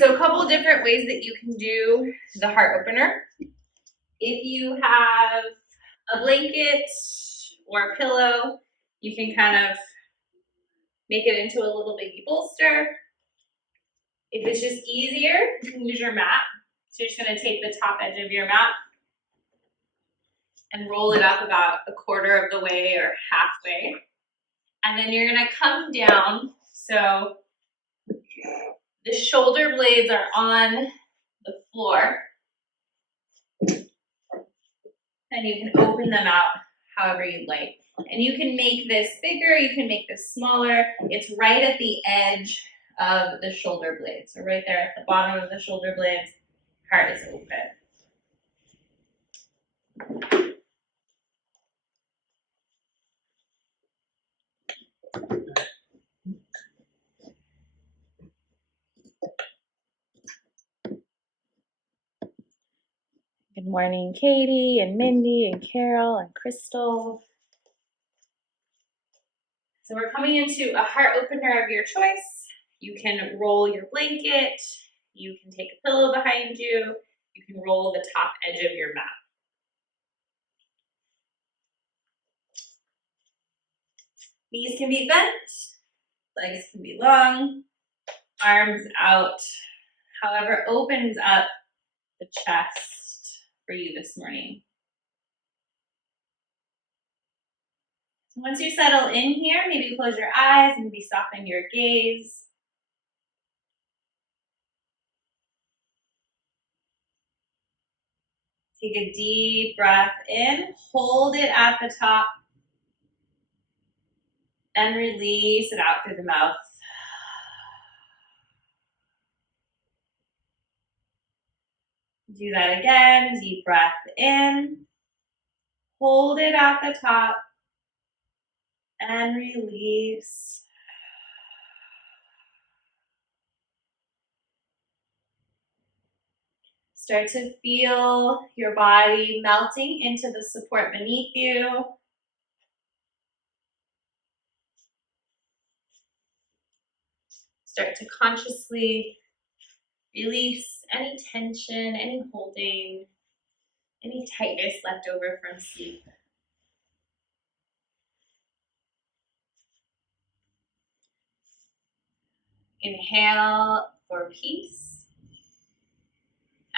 So a couple different ways that you can do the heart opener. If you have a blanket or a pillow, you can kind of make it into a little baby bolster. If it's just easier, you can use your mat. So you're just going to take the top edge of your mat and roll it up about a quarter of the way or halfway. And then you're going to come down. So the shoulder blades are on the floor. And you can open them out however you'd like. And you can make this bigger, you can make this smaller. It's right at the edge of the shoulder blades. So right there at the bottom of the shoulder blades, heart is open. Good morning, Katie and Mindy and Carol and Crystal. So we're coming into a heart opener of your choice. You can roll your blanket. You can take a pillow behind you. You can roll the top edge of your mat. Knees can be bent. Legs can be long. Arms out. However opens up the chest for you this morning. So once you settle in here, maybe close your eyes, maybe soften your gaze. Take a deep breath in, hold it at the top, and release it out through the mouth. Do that again, deep breath in, hold it at the top, and release. Start to feel your body melting into the support beneath you. Start to consciously release any tension, any holding, any tightness left over from sleep. Inhale for peace.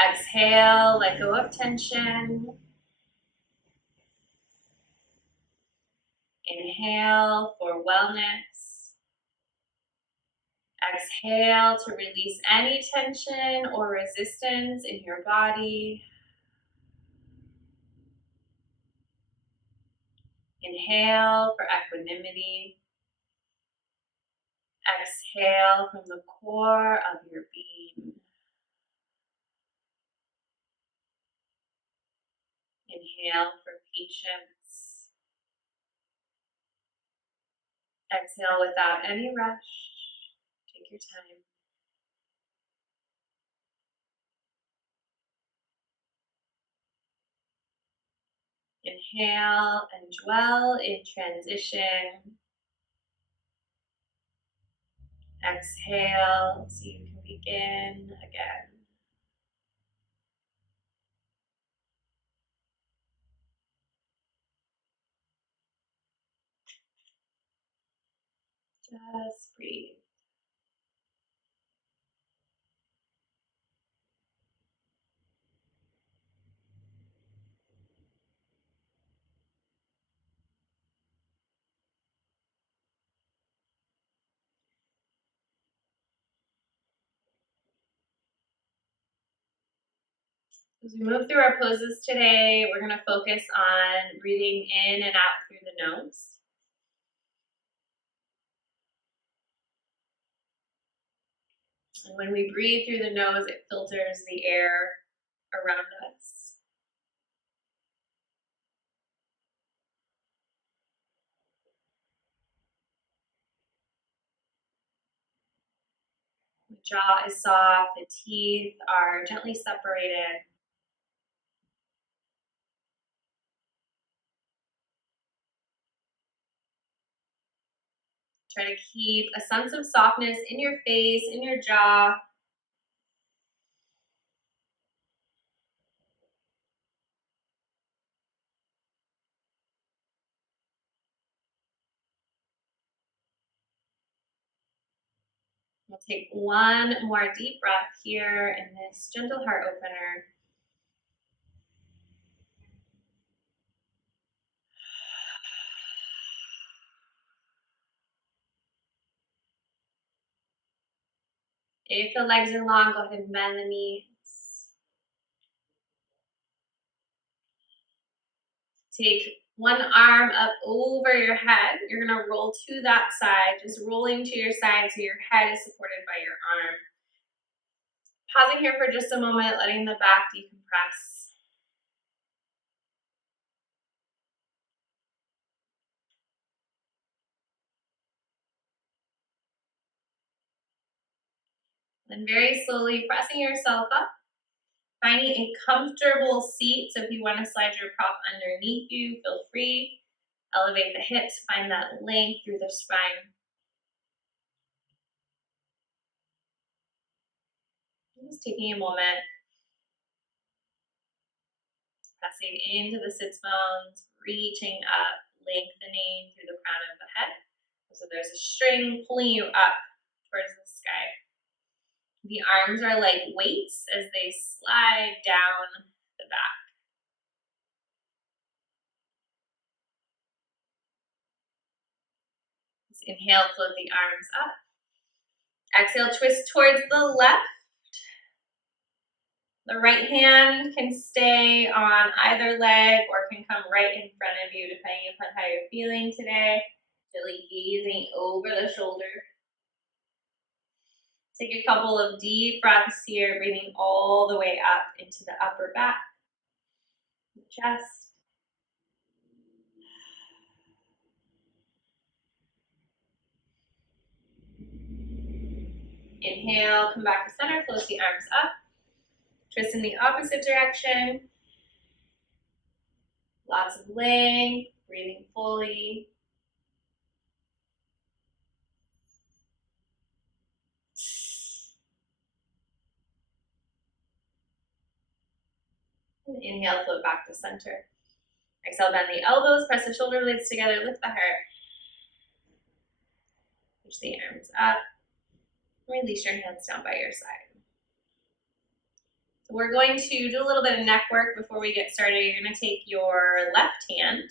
Exhale, let go of tension. Inhale for wellness. Exhale to release any tension or resistance in your body. Inhale for equanimity. Exhale from the core of your being. Inhale for patience. Exhale without any rush. Take your time. Inhale and dwell in transition. Exhale so you can begin again. Just breathe. As we move through our poses today, we're going to focus on breathing in and out through the nose. And when we breathe through the nose, it filters the air around us. The jaw is soft, the teeth are gently separated. Try to keep a sense of softness in your face, in your jaw. We'll take one more deep breath here in this gentle heart opener. If the legs are long, go ahead and bend the knees. Take one arm up over your head. You're gonna roll to that side, just rolling to your side so your head is supported by your arm. Pausing here for just a moment, letting the back decompress. Then very slowly pressing yourself up, finding a comfortable seat. So if you want to slide your prop underneath you, feel free. Elevate the hips, find that length through the spine. Just taking a moment, pressing into the sits bones, reaching up, lengthening through the crown of the head. So there's a string pulling you up towards the sky. The arms are like weights as they slide down the back. Let's inhale, float the arms up. Exhale, twist towards the left. The right hand can stay on either leg or can come right in front of you depending upon how you're feeling today. Really gazing over the shoulder. Take a couple of deep breaths here, breathing all the way up into the upper back, the chest. Inhale, come back to center, float the arms up. Twist in the opposite direction. Lots of length, breathing fully. And inhale, float back to center. Exhale, bend the elbows, press the shoulder blades together, lift the heart. Reach the arms up. Release your hands down by your side. So we're going to do a little bit of neck work before we get started. You're going to take your left hand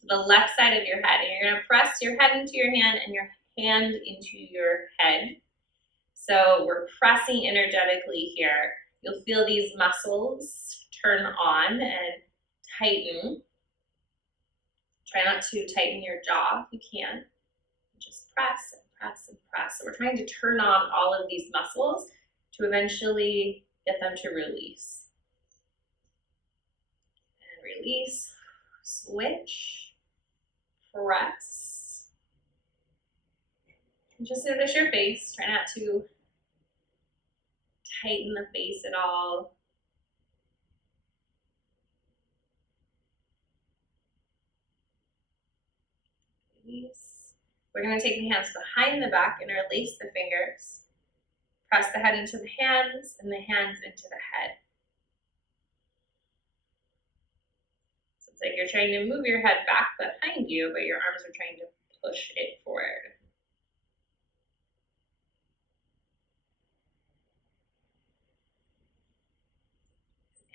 to the left side of your head, and you're going to press your head into your hand and your hand into your head. So we're pressing energetically here. You'll feel these muscles turn on and tighten. Try not to tighten your jaw if you can. Just press and press and press. So we're trying to turn on all of these muscles to eventually get them to release. And release, switch, press. And just notice your face. Try not to tighten the face at all. Release. We're going to take the hands behind the back, interlace the fingers. Press the head into the hands and the hands into the head. So it's like you're trying to move your head back behind you, but your arms are trying to push it forward.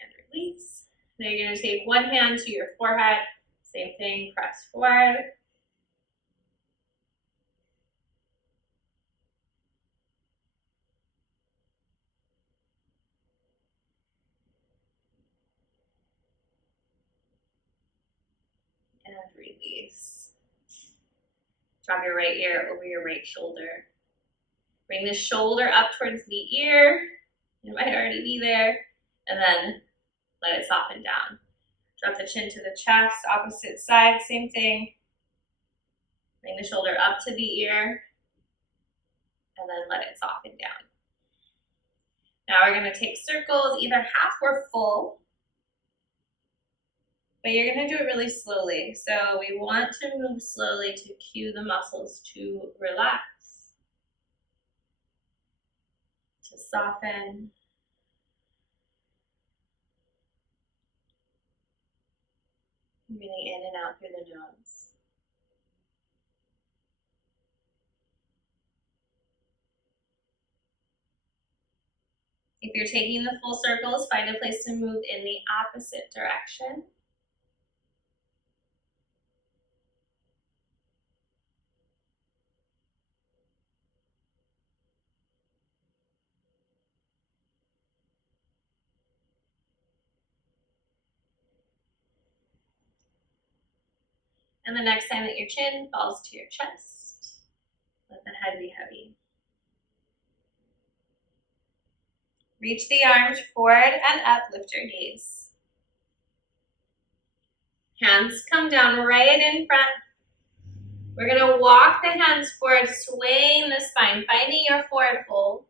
And release. Now you're going to take one hand to your forehead. Same thing, press forward. And release. Drop your right ear over your right shoulder. Bring the shoulder up towards the ear. It might already be there. And then let it soften down. Drop the chin to the chest, opposite side, same thing. Bring the shoulder up to the ear. And then let it soften down. Now we're going to take circles, either half or full. But you're going to do it really slowly. So we want to move slowly to cue the muscles to relax, to soften. Breathing in and out through the nose. If you're taking the full circles, find a place to move in the opposite direction. And the next time that your chin falls to your chest, let the head be heavy. Reach the arms forward and up, lift your gaze. Hands come down right in front. We're gonna walk the hands forward, swaying the spine, finding your forward fold.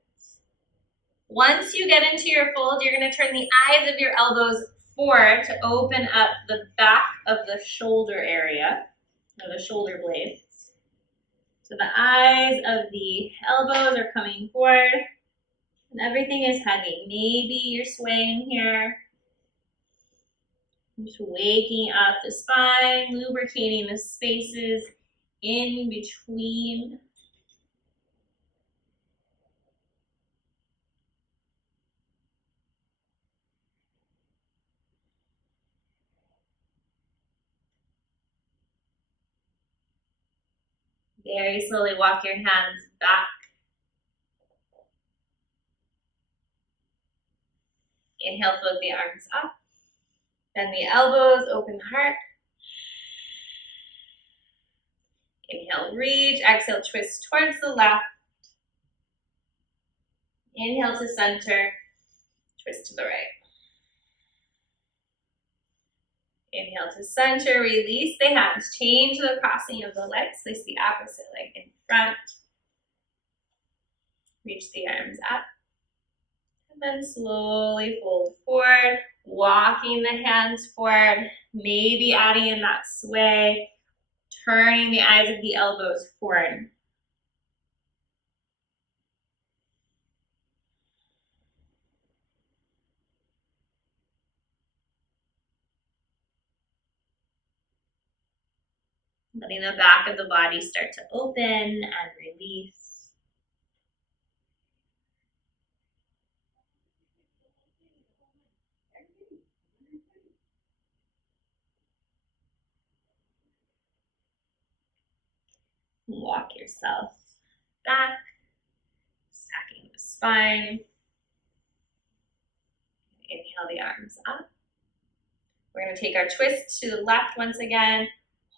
Once you get into your fold, you're gonna turn the eyes of your elbows forward to open up the back of the shoulder area, or the shoulder blades. So the eyes of the elbows are coming forward, and everything is heavy. Maybe you're swaying here. Just waking up the spine, lubricating the spaces in between. Very slowly walk your hands back. Inhale, float the arms up. Bend the elbows, open the heart. Inhale, reach. Exhale, twist towards the left. Inhale to center. Twist to the right. Inhale to center. Release the hands. Change the crossing of the legs. Place the opposite leg in front. Reach the arms up. And then slowly fold forward. Walking the hands forward. Maybe adding in that sway. Turning the eyes of the elbows forward. Letting the back of the body start to open and release. Walk yourself back, stacking the spine. Inhale the arms up. We're going to take our twist to the left once again,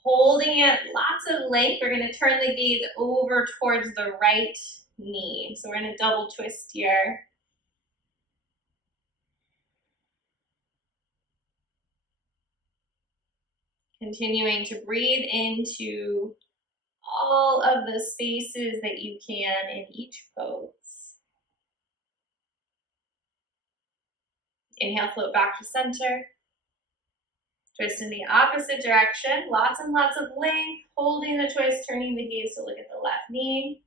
holding it, lots of length. We're going to turn the gaze over towards the right knee. So we're going to double twist here. Continuing to breathe into all of the spaces that you can in each pose. Inhale, float back to center. Twist in the opposite direction. Lots and lots of length. Holding the twist, turning the gaze to look at the left knee.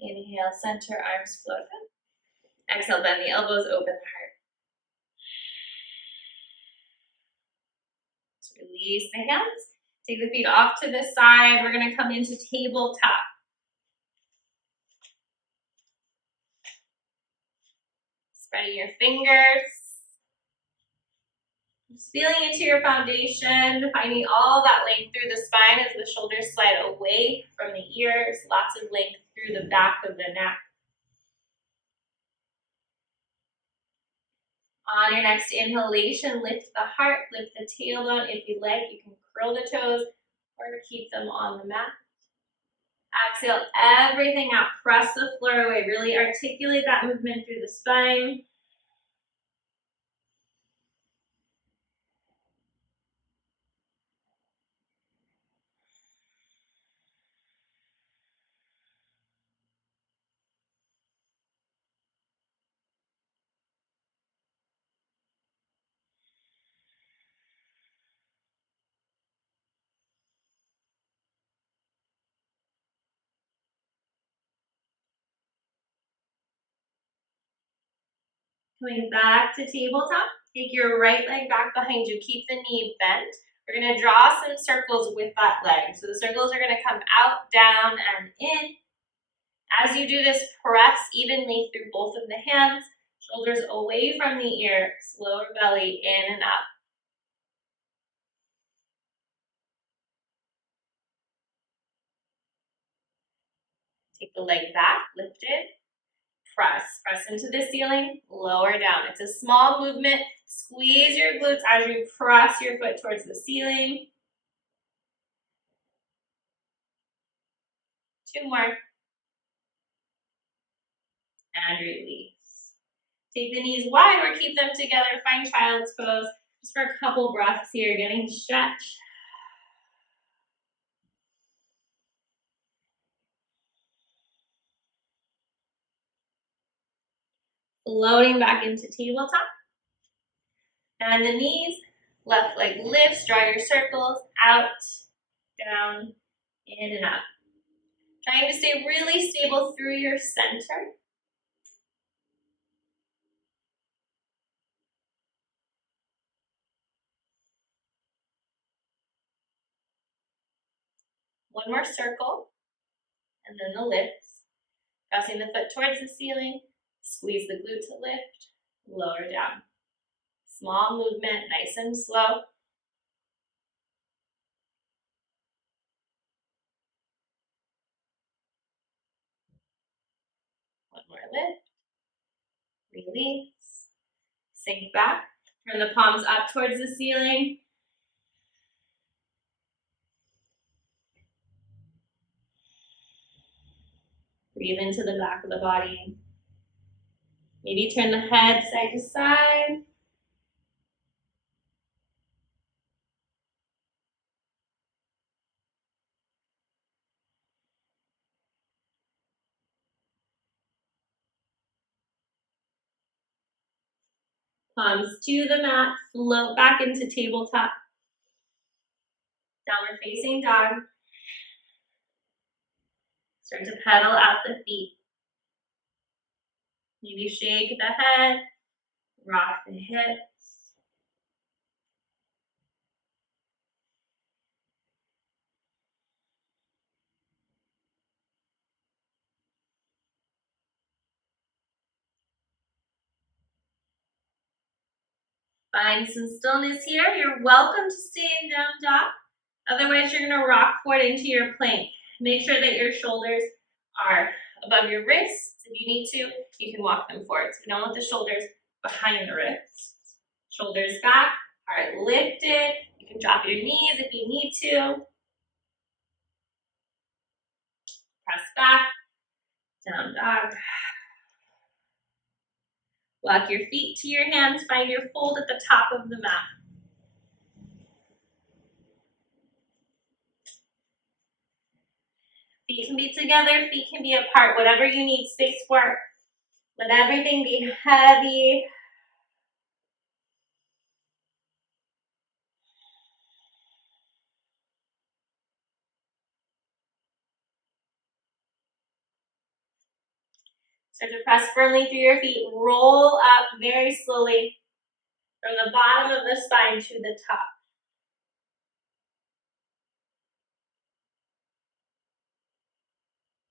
Inhale, center, arms float up. Exhale, bend the elbows, open the heart. So release the hands. Take the feet off to the side. We're going to come into tabletop. Spreading your fingers. Just feeling into your foundation, finding all that length through the spine as the shoulders slide away from the ears. Lots of length through the back of the neck. On your next inhalation, lift the heart, lift the tailbone. If you like, you can curl the toes or keep them on the mat. Exhale everything out. Press the floor away. Really articulate that movement through the spine. Coming back to tabletop. Take your right leg back behind you. Keep the knee bent. We're going to draw some circles with that leg. So the circles are going to come out, down, and in. As you do this, press evenly through both of the hands. Shoulders away from the ears. Lower belly in and up. Take the leg back, lift it. Press into the ceiling, lower down. It's a small movement. Squeeze your glutes as you press your foot towards the ceiling. 2 more. And release. Take the knees wide or keep them together. Find child's pose. Just for a couple breaths here, getting stretched. Floating back into tabletop. And the knees, left leg lifts, draw your circles, out, down, in and up. Trying to stay really stable through your center. One more circle, and then the lifts. Pressing the foot towards the ceiling, squeeze the glute to lift, lower down. Small movement, nice and slow. One more lift, release, sink back. Turn the palms up towards the ceiling. Breathe into the back of the body. Maybe turn the head side to side. Palms to the mat, float back into tabletop. Downward facing dog. Start to pedal out the feet. Maybe shake the head, rock the hips. Find some stillness here. You're welcome to stay in down dog. Otherwise, you're gonna rock forward into your plank. Make sure that your shoulders are above your wrists. If you need to, you can walk them forward. So we don't want the shoulders behind the wrists. Shoulders back, heart lifted. You can drop your knees if you need to. Press back, down dog. Walk your feet to your hands. Find your fold at the top of the mat. Feet can be together, feet can be apart, whatever you need space for. Let everything be heavy. Start to press firmly through your feet. Roll up very slowly from the bottom of the spine to the top.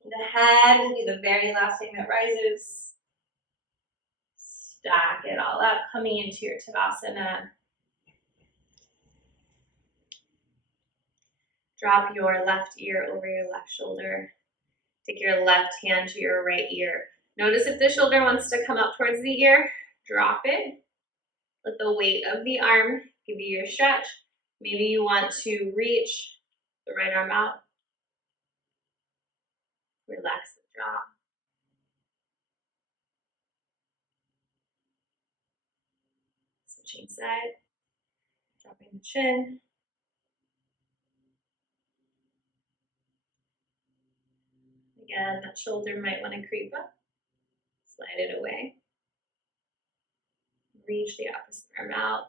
The head will be the very last thing that rises. Stack it all up, coming into your Tadasana. Drop your left ear over your left shoulder. Take your left hand to your right ear. Notice if the shoulder wants to come up towards the ear, drop it. Let the weight of the arm give you your stretch. Maybe you want to reach the right arm out. Relax the jaw. Switching side. Dropping the chin. Again, that shoulder might want to creep up. Slide it away. Reach the opposite arm out.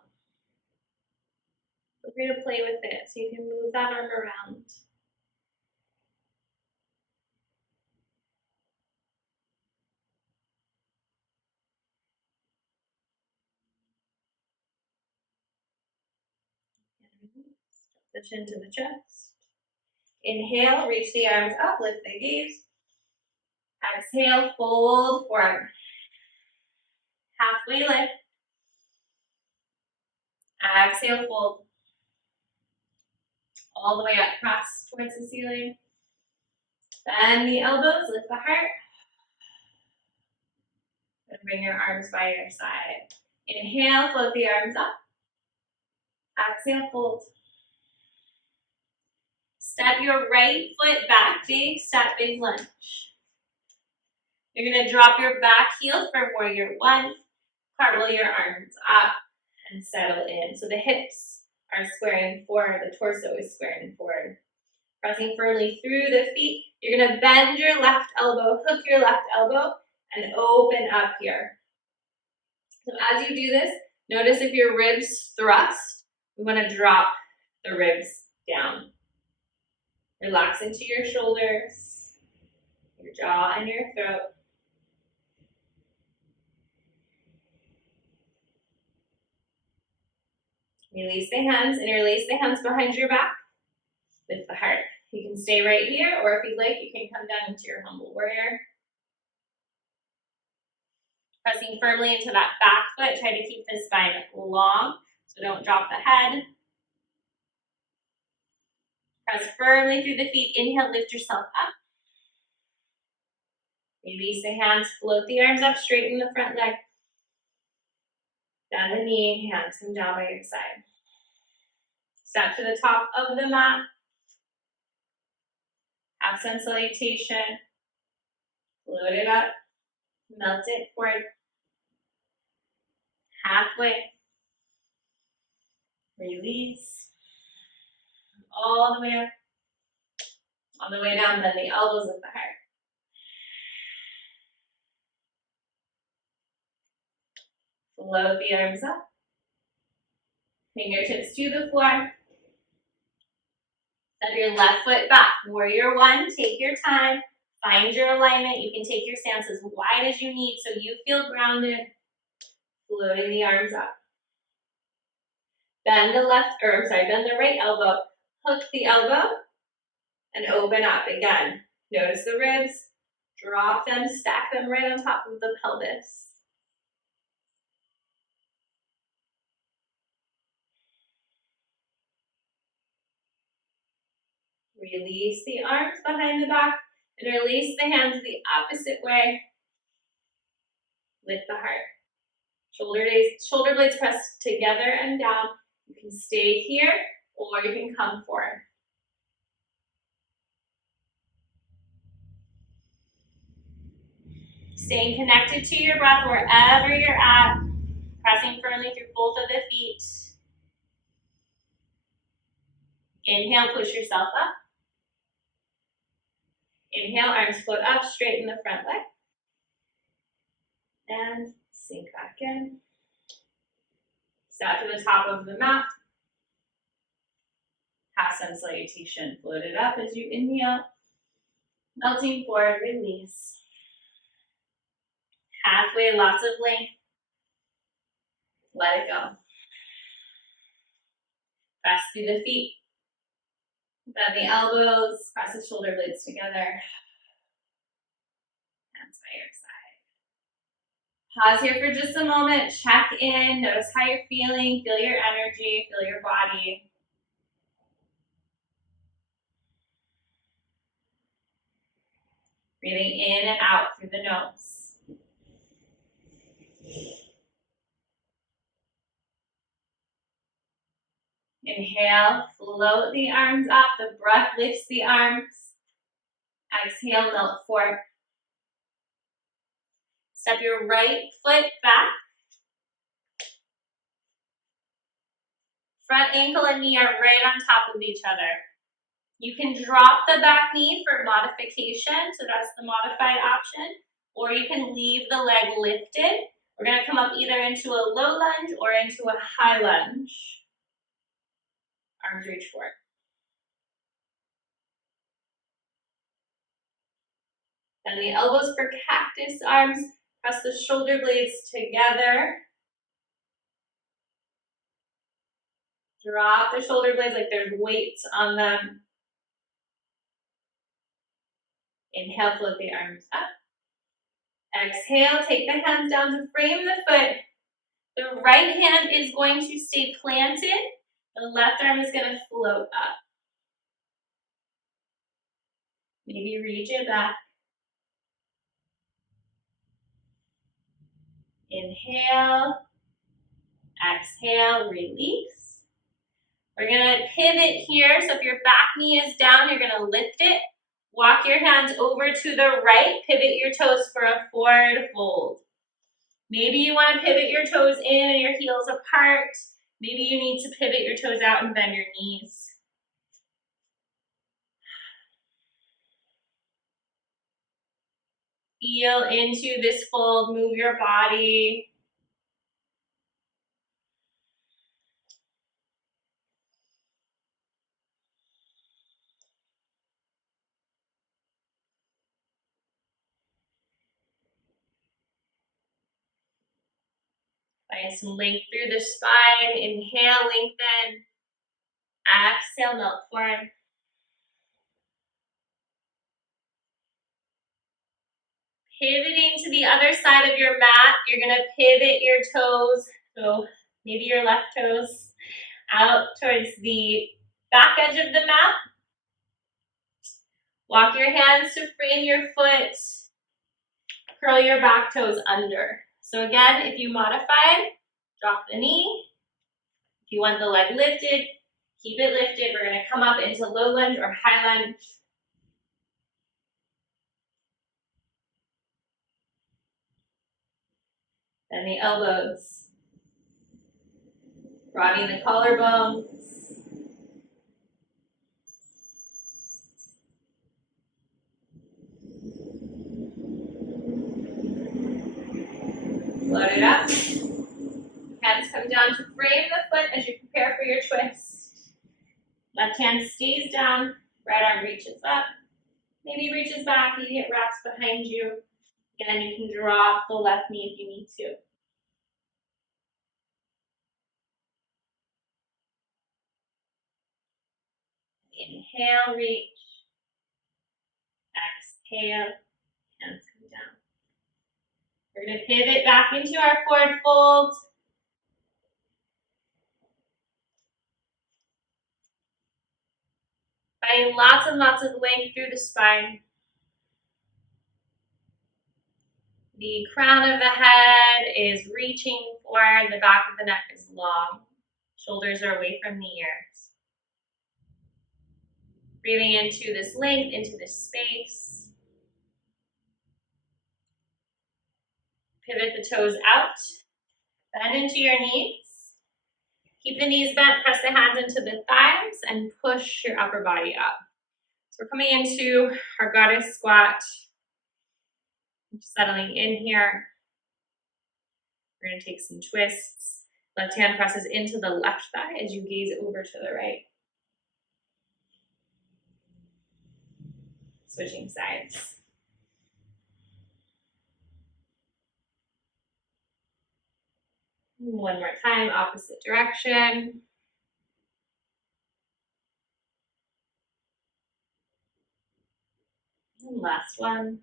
Feel free to play with it so you can move that arm around. the chin to the chest. Inhale, reach the arms up, lift the gaze. Exhale, fold forward. Halfway lift. Exhale, fold. All the way up, press towards the ceiling. Bend the elbows, lift the heart. And bring your arms by your side. Inhale, float the arms up. Exhale, fold. Step your right foot back, big step, big lunge. You're gonna drop your back heel for warrior one. Cartwheel your arms up and settle in. So the hips are squaring forward, the torso is squaring forward. Pressing firmly through the feet. You're gonna bend your left elbow, hook your left elbow, and open up here. So as you do this, notice if your ribs thrust, we wanna drop the ribs down. Relax into your shoulders, your jaw, and your throat. Release the hands, interlace the hands behind your back. Lift the heart. You can stay right here, or if you'd like, you can come down into your humble warrior. Pressing firmly into that back foot. Try to keep the spine long, so don't drop the head. Press firmly through the feet. Inhale, lift yourself up. Release the hands, float the arms up, straighten the front leg. Bend the knee, hands come down by your side. Step to the top of the mat. Half sun salutation. Float it up. Melt it forward. Halfway. Release. All the way up. On the way down, bend the elbows of the heart. Float the arms up. Fingertips to the floor. Step your left foot back. Warrior one, take your time. Find your alignment. You can take your stance as wide as you need so you feel grounded. Floating the arms up. Bend the bend the right elbow. Hook the elbow and open up again. Notice the ribs. Drop them, stack them right on top of the pelvis. Release the arms behind the back and release the hands the opposite way. Lift the heart. Shoulder blades press together and down. You can stay here or you can come forward. Staying connected to your breath wherever you're at. Pressing firmly through both of the feet. Inhale, push yourself up. Inhale, arms float up, straighten the front leg. And sink back in. Step to the top of the mat. Half sun salutation. Float it up as you inhale. Melting forward, release. Halfway, lots of length. Let it go. Press through the feet. Bend the elbows. Press the shoulder blades together. Hands by your side. Pause here for just a moment. Check in. Notice how you're feeling. Feel your energy. Feel your body. Breathing in and out through the nose. Inhale, float the arms up. The breath lifts the arms. Exhale, melt forward. Step your right foot back. Front ankle and knee are right on top of each other. You can drop the back knee for modification, so that's the modified option, or you can leave the leg lifted. We're going to come up either into a low lunge or into a high lunge. Arms reach forward. And the elbows for cactus arms. Press the shoulder blades together. Drop the shoulder blades like there's weights on them. Inhale, float the arms up. Exhale, take the hands down to frame the foot. The right hand is going to stay planted. The left arm is going to float up. Maybe reach it back. Inhale. Exhale, release. We're going to pivot here. So if your back knee is down, you're going to lift it. Walk your hands over to the right. Pivot your toes for a forward fold. Maybe you want to pivot your toes in and your heels apart. Maybe you need to pivot your toes out and bend your knees. Feel into this fold, move your body. Find some length through the spine. Inhale, lengthen. Exhale, melt forward. Pivoting to the other side of your mat, you're going to pivot your toes. So maybe your left toes out towards the back edge of the mat. Walk your hands to frame your foot. Curl your back toes under. So again, if you modified, drop the knee. If you want the leg lifted, keep it lifted. We're going to come up into low lunge or high lunge. Bend the elbows. Broadening the collarbones. Load it up. Hands come down to frame the foot as you prepare for your twist. Left hand stays down, right arm reaches up. Maybe reaches back, maybe it wraps behind you. Again, you can drop the left knee if you need to. Inhale, reach. Exhale, hands come down. We're going to pivot back into our forward fold. Finding lots and lots of length through the spine. The crown of the head is reaching forward. The back of the neck is long. Shoulders are away from the ears. Breathing into this length, into this space. Pivot the toes out. Bend into your knees. Keep the knees bent, press the hands into the thighs, and push your upper body up. So we're coming into our goddess squat. Just settling in here. We're going to take some twists. Left hand presses into the left thigh as you gaze over to the right. Switching sides. One more time, opposite direction. And last one.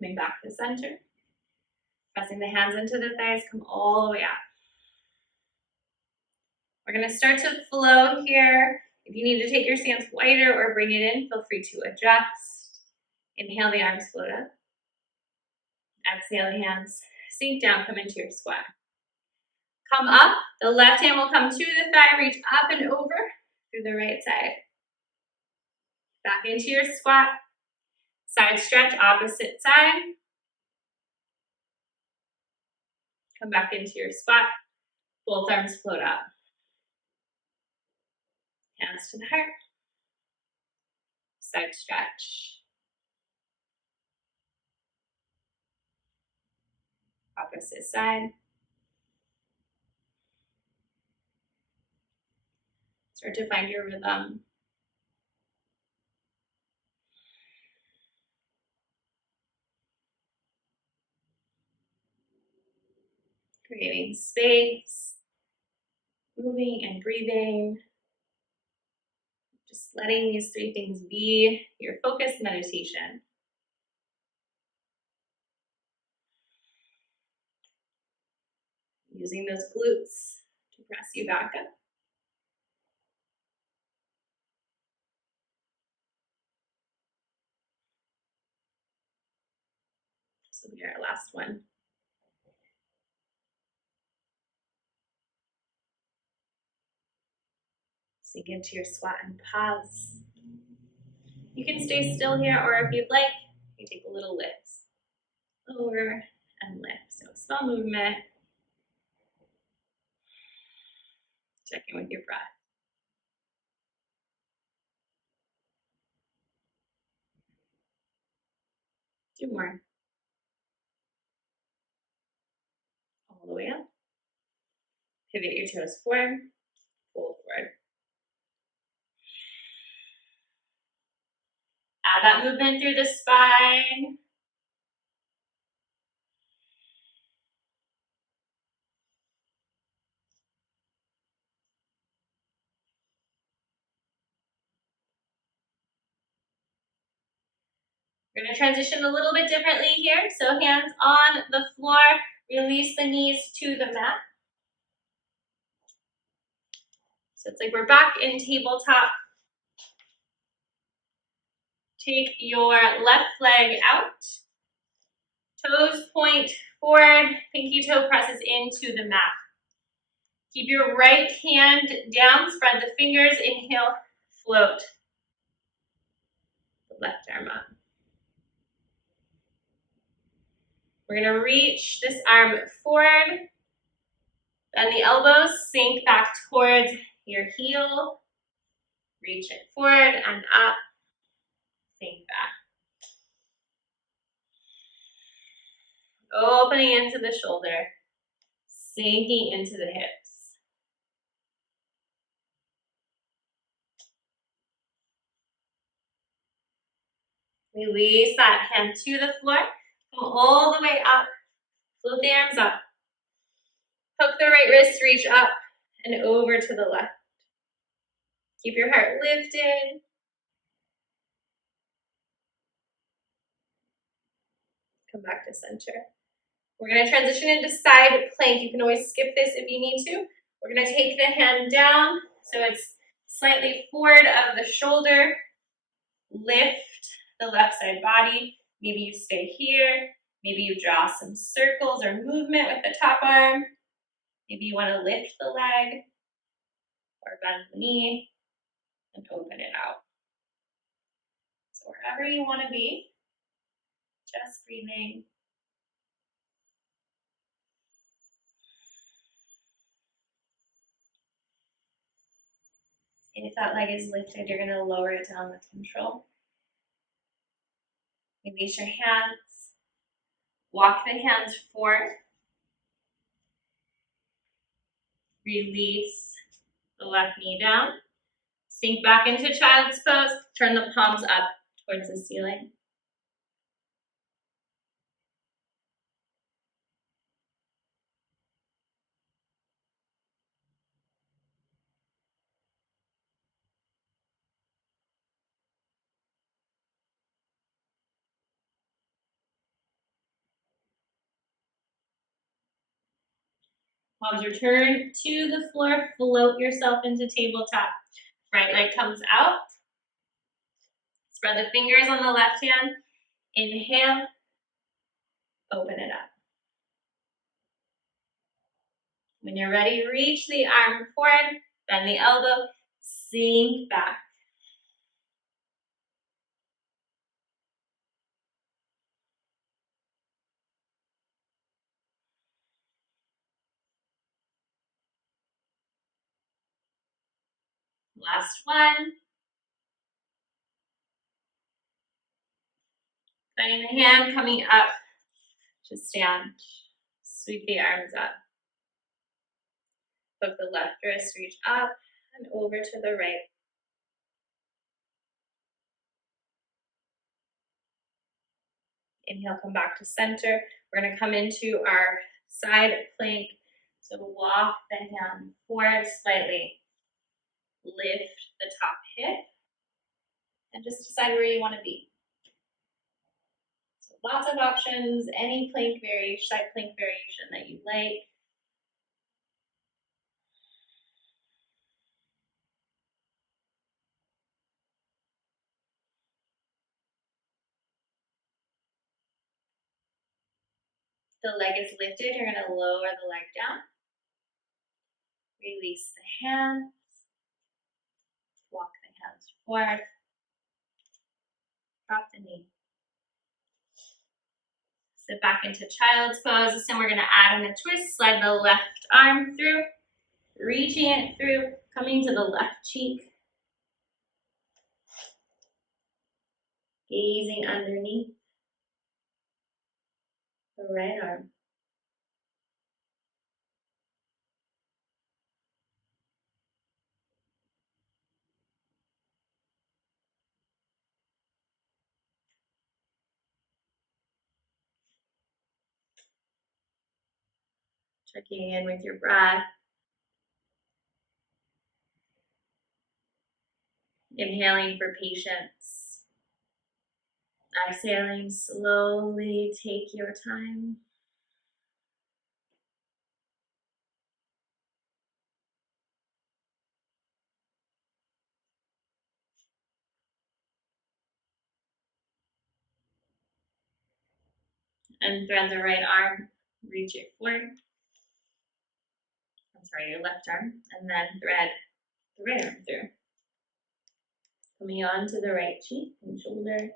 Coming back to center. Pressing the hands into the thighs, come all the way up. We're going to start to flow here. If you need to take your stance wider or bring it in, feel free to adjust. Inhale, the arms float up. Exhale, the hands sink down, come into your squat. Come up, the left hand will come to the thigh, reach up and over through the right side. Back into your squat. Side stretch, opposite side. Come back into your squat. Both arms float up. Hands to the heart. Side stretch. Opposite side. Start to find your rhythm. Creating space, moving and breathing. Just letting these three things be your focused meditation. Using those glutes to press you back up. This will be our last one. Sink into your squat and pause. You can stay still here, or if you'd like, you take a little lift. Lower and lift. So small movement. Check in with your breath. Two more. All the way up. Pivot your toes forward. Fold forward. Add that movement through the spine. We're going to transition a little bit differently here. So hands on the floor. Release the knees to the mat. So it's like we're back in tabletop. Take your left leg out. Toes point forward. Pinky toe presses into the mat. Keep your right hand down. Spread the fingers. Inhale, float. The left arm up. We're going to reach this arm forward. Bend the elbows. Sink back towards your heel. Reach it forward and up. Sink back. Opening into the shoulder. Sinking into the hips. Release that hand to the floor. Come all the way up. Float the arms up. Hook the right wrist, reach up and over to the left. Keep your heart lifted. Come back to center. We're going to transition into side plank. You can always skip this if you need to. We're going to take the hand down so it's slightly forward of the shoulder. Lift the left side body. Maybe you stay here. Maybe you draw some circles or movement with the top arm. Maybe you want to lift the leg or bend the knee and open it out. So wherever you want to be, just breathing. And if that leg is lifted, you're going to lower it down with control. Release your hands. Walk the hands forward. Release the left knee down. Sink back into child's pose. Turn the palms up towards the ceiling. Palms return to the floor. Float yourself into tabletop. Right leg comes out. Spread the fingers on the left hand. Inhale. Open it up. When you're ready, reach the arm forward. Bend the elbow. Sink back. Last one. Finding the hand coming up to stand. Sweep the arms up. Hook the left wrist, reach up and over to the right. Inhale, come back to center. We're going to come into our side plank So walk the hand forward slightly. Lift the top hip and just decide where you want to be. So lots of options, any plank variation, side plank variation that you like. The leg is lifted, you're going to lower the leg down. Release the hands. Walk the hands forward. Drop the knee. Sit back into child's pose. This time we're going to add in a twist. Slide the left arm through. Reaching it through. Coming to the left cheek. Gazing underneath the right arm. Checking in with your breath. Inhaling for patience. Exhaling slowly. Take your time. And thread the right arm. Reach it forward. Your left arm. And then thread the right arm through. Coming on to the right cheek and shoulder.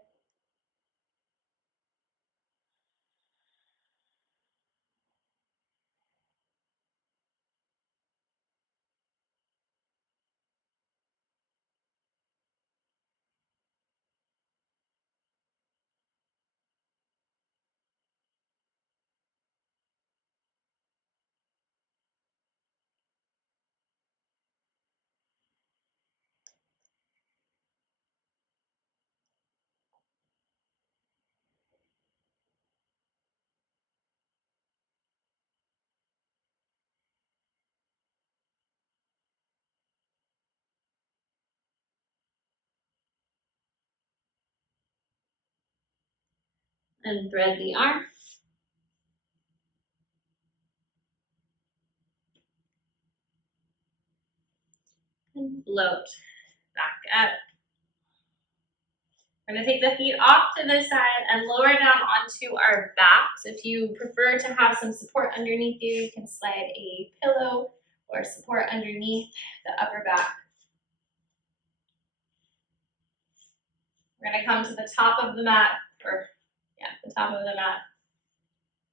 And thread the arm. And float back up. We're going to take the feet off to the side and lower down onto our backs. If you prefer to have some support underneath you, you can slide a pillow or support underneath the upper back. We're going to come to the top of the mat, the top of the mat.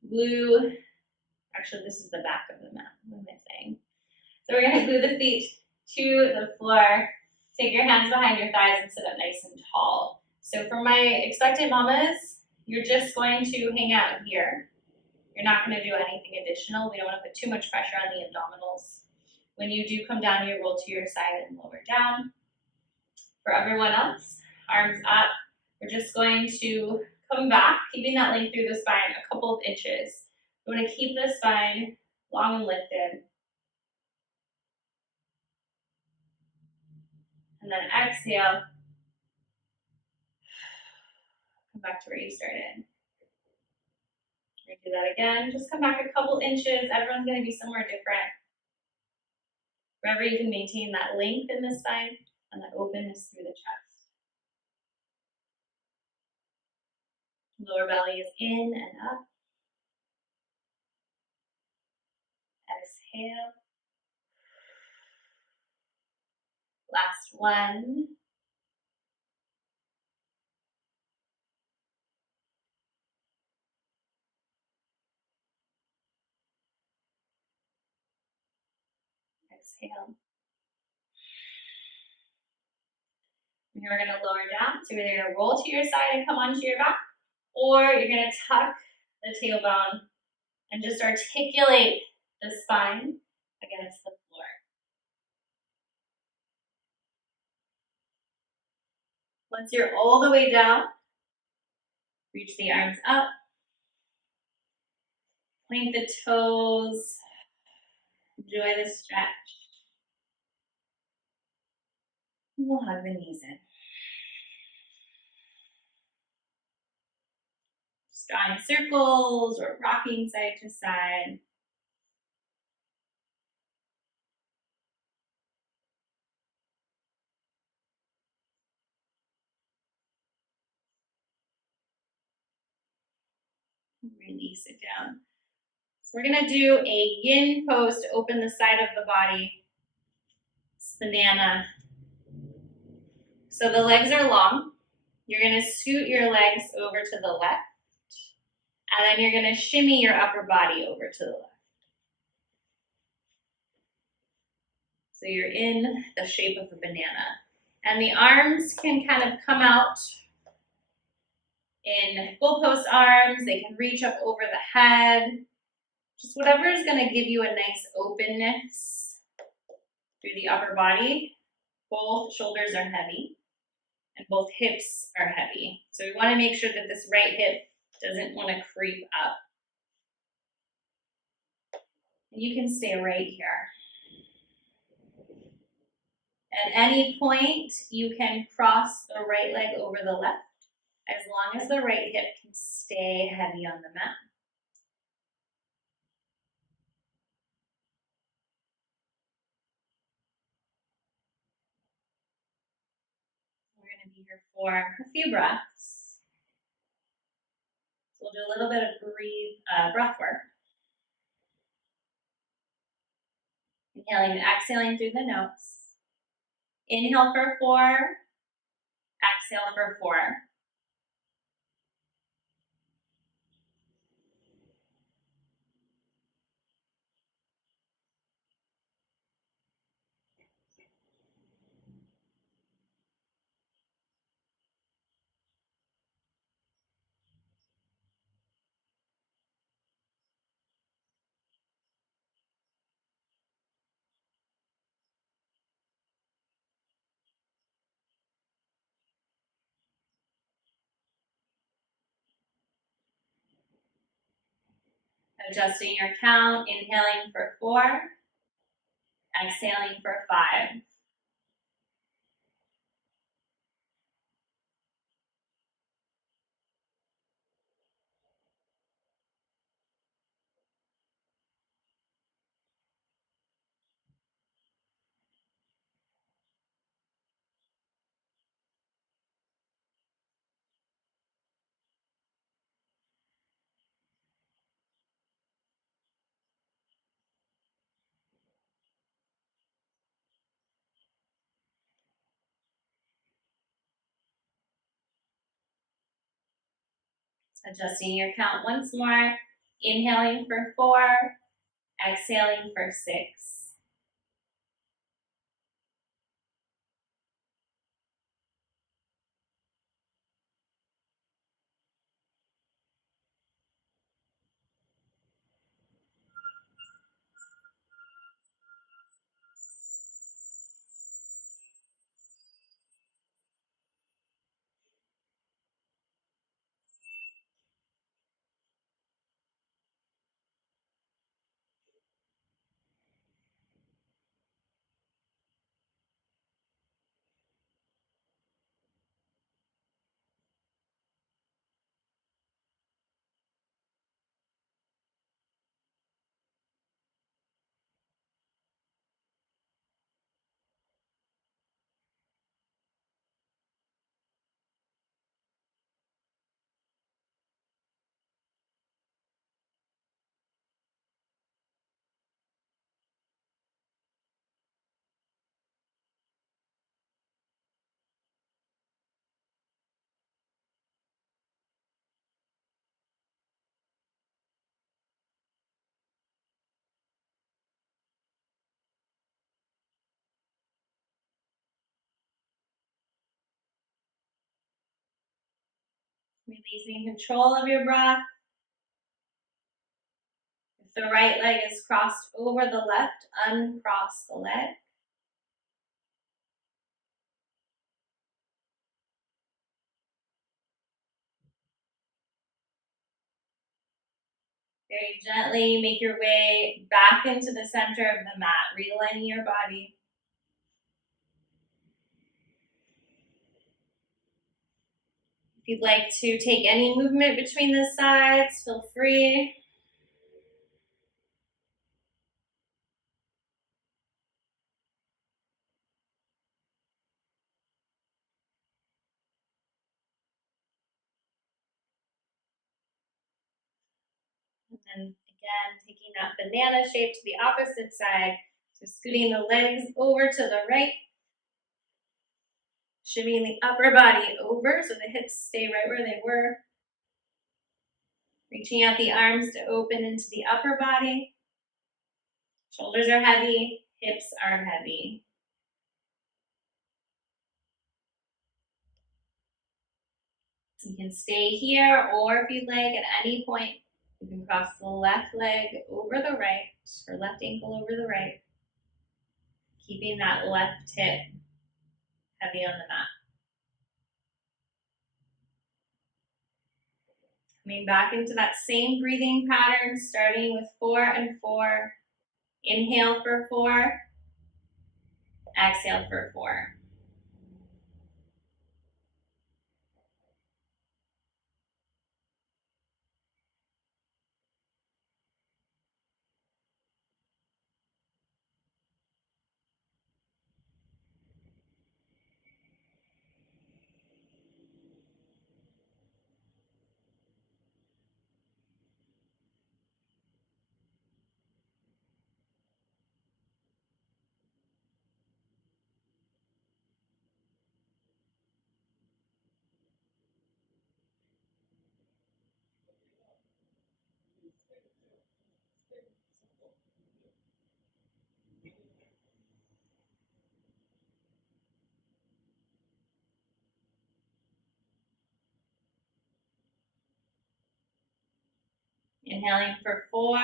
Glue, actually this is the back of the mat, what am I saying? So we're going to glue the feet to the floor. Take your hands behind your thighs and sit up nice and tall. So for my expectant mamas, you're just going to hang out here. You're not going to do anything additional. We don't want to put too much pressure on the abdominals. When you do come down, you roll to your side and lower down. For everyone else, arms up. We're just going to come back, keeping that length through the spine a couple of inches. We want to keep the spine long and lifted. And then exhale. Come back to where you started. We're going to do that again. Just come back a couple inches. Everyone's going to be somewhere different. Wherever you can maintain that length in the spine and that openness through the chest. Lower belly is in and up. Exhale. Last one. Exhale. And you're going to lower down. So you're going to roll to your side and come onto your back, or you're going to tuck the tailbone and just articulate the spine against the floor. Once you're all the way down, reach the arms up. Point the toes. Enjoy the stretch. We'll hug the knees in. Just drawing circles or rocking side to side. Release it down. So we're gonna do a yin pose to open the side of the body. It's banana. So the legs are long. You're gonna scoot your legs over to the left, and then you're gonna shimmy your upper body over to the left. So you're in the shape of a banana. And the arms can kind of come out in goalpost arms. They can reach up over the head. Just whatever is gonna give you a nice openness through the upper body. Both shoulders are heavy and both hips are heavy. So we wanna make sure that this right hip doesn't wanna creep up. And you can stay right here. At any point, you can cross the right leg over the left, as long as the right hip can stay heavy on the mat. We're going to be here for a few breaths. So we'll do a little bit of breath work. Inhaling and exhaling through the nose. Inhale for 4, exhale for 4. Adjusting your count, inhaling for 4, exhaling for 5. Adjusting your count once more, inhaling for 4, exhaling for 6. Releasing control of your breath. If the right leg is crossed over the left, uncross the leg. Very gently make your way back into the center of the mat, realigning your body. If you'd like to take any movement between the sides, feel free. And then again, taking that banana shape to the opposite side. So scooting the legs over to the right. Shimmying the upper body over so the hips stay right where they were. Reaching out the arms to open into the upper body. Shoulders are heavy, hips are heavy. You can stay here, or if you'd like, at any point, you can cross the left leg over the right, or left ankle over the right, keeping that left hip heavy on the mat. Coming back into that same breathing pattern, starting with 4 and 4. Inhale for 4, exhale for 4. Inhaling for 4,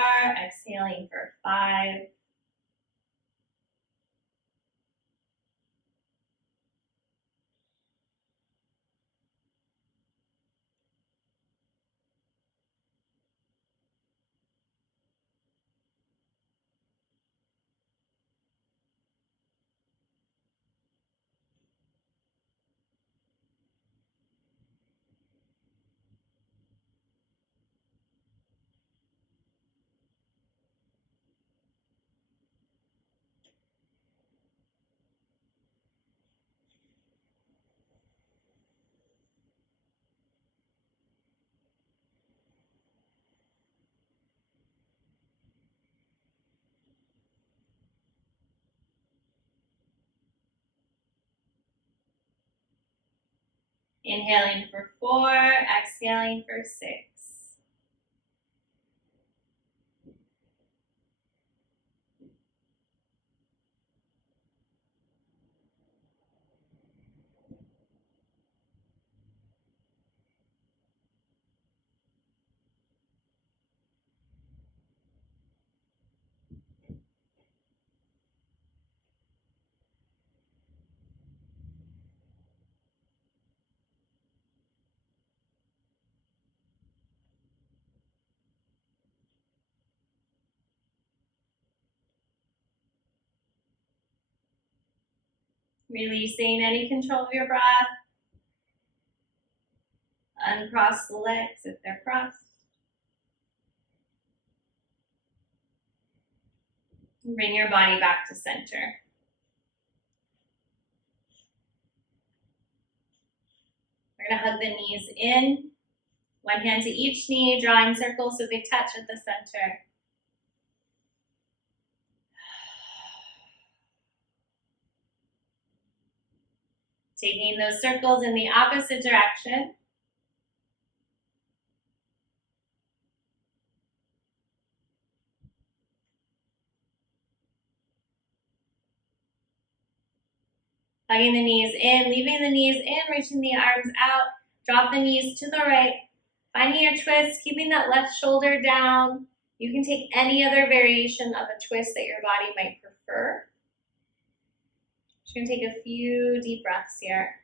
exhaling for 5. Inhaling for 4, exhaling for 6. Releasing any control of your breath. Uncross the legs if they're crossed. Bring your body back to center. We're going to hug the knees in. One hand to each knee, drawing circles so they touch at the center. Taking those circles in the opposite direction. Hugging the knees in, leaving the knees in, reaching the arms out. Drop the knees to the right. Finding your twist, keeping that left shoulder down. You can take any other variation of a twist that your body might prefer. Just going to take a few deep breaths here.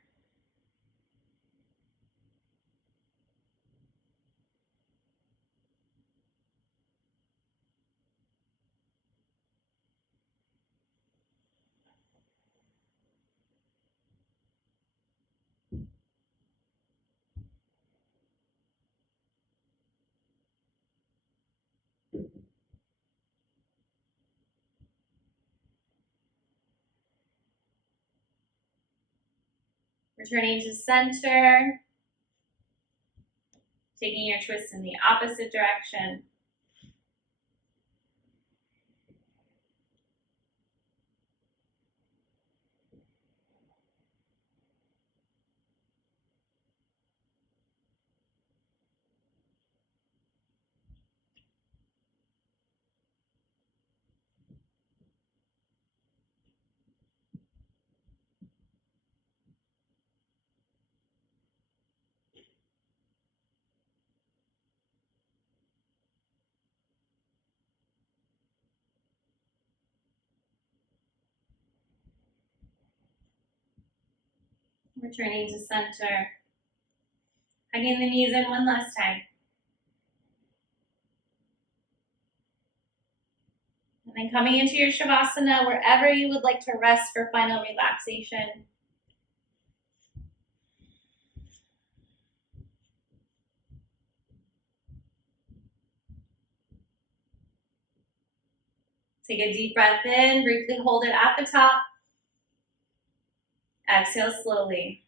Returning to center, taking your twist in the opposite direction. Returning to center. Hugging the knees in one last time. And then coming into your Shavasana, wherever you would like to rest for final relaxation. Take a deep breath in, briefly hold it at the top. Exhale slowly.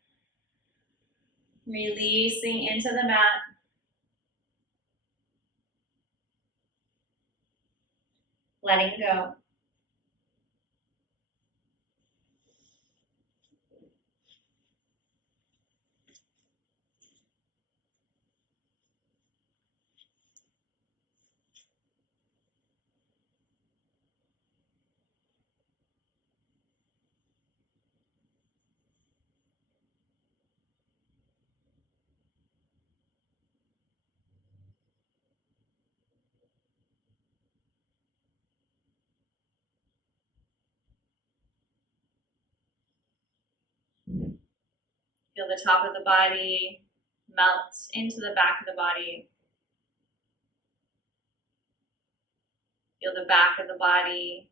Releasing into the mat. Letting go. Feel the top of the body melt into the back of the body. Feel the back of the body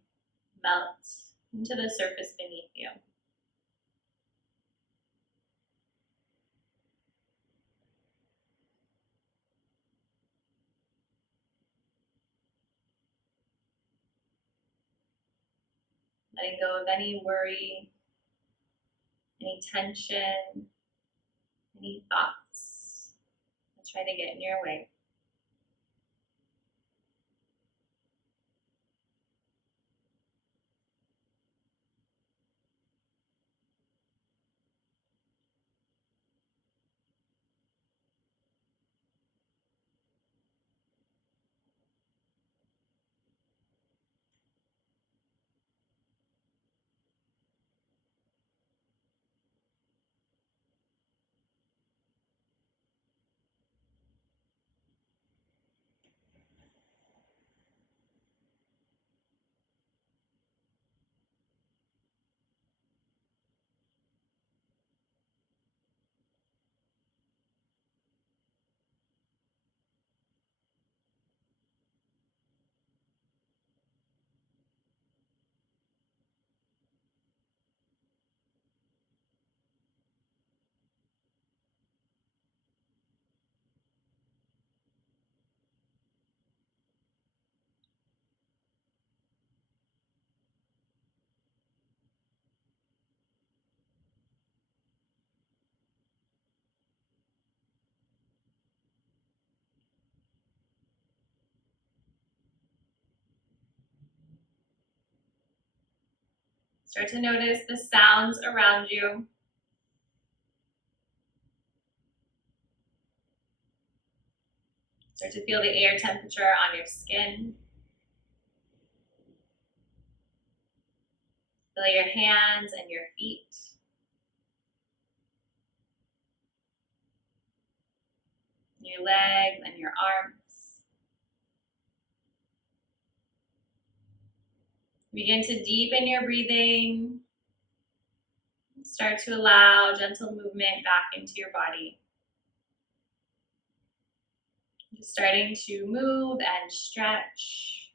melt into the surface beneath you. Letting go of any worry, any tension, any thoughts that try to get in your way. Start to notice the sounds around you. Start to feel the air temperature on your skin. Feel your hands and your feet. Your legs and your arms. Begin to deepen your breathing. Start to allow gentle movement back into your body. Just starting to move and stretch.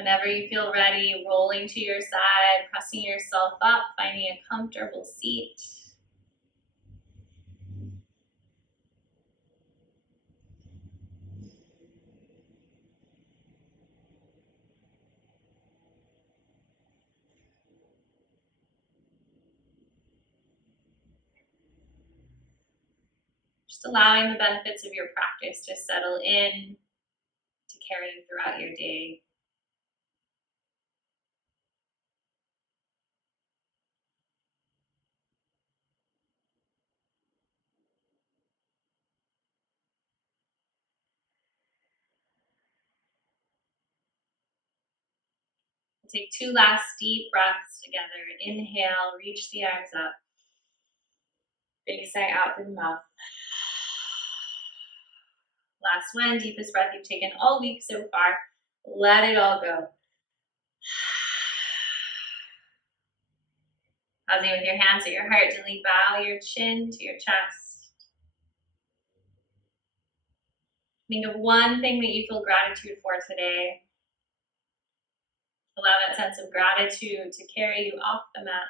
Whenever you feel ready, rolling to your side, pressing yourself up, finding a comfortable seat. Just allowing the benefits of your practice to settle in, to carry you throughout your day. Take 2 last deep breaths together. Inhale, reach the arms up. Big sigh out through the mouth. Last one, deepest breath you've taken all week so far. Let it all go. Pausing with your hands at your heart, gently bow your chin to your chest. Think of one thing that you feel gratitude for today. Allow that sense of gratitude to carry you off the mat.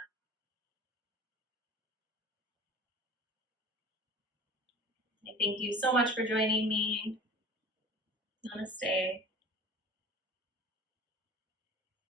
I thank you so much for joining me. Namaste.